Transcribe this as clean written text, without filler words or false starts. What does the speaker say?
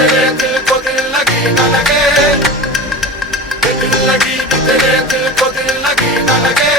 तेरे दिल को दिल लगी न लगे, दिल लगी भी तेरे दिल को दिल लगी न लगे।